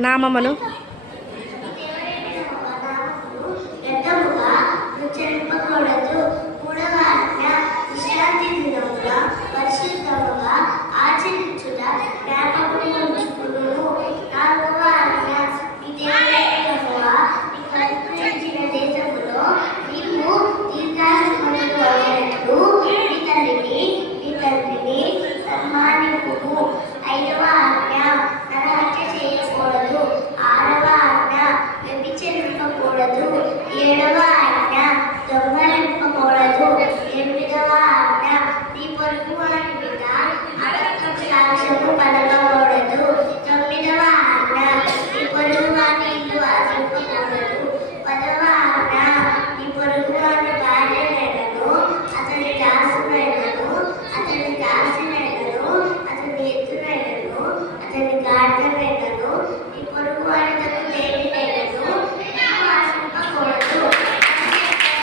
నామమును ఉచ్చరింపకూడదు. మూడవ ఆజ్ఞ విశ్రాంతి దినముగా పరిశుద్ధముగా ఆచరించుట జ్ఞాపకము ఉంచుకును. నాలుగవ ఆజ్ఞ నీ దేవుడైన యెహోవా నీకు అనుగ్రహించిన దేశములో నీవు దీర్ఘాయుష్మంతుడు అయ్యేటట్లు నీ తండ్రిని సన్మానింపుము. ఐదవ ఆజ్ఞ నరహత్య చేయకూడదు. ఆరవ ఆజ్ఞ వ్యభిచరింపకూడదు. ఏడవ ఆజ్ఞ దొంగలింపకూడదు. ఎనిమిదవ ఆజ్ఞ నీ పొరుగువాని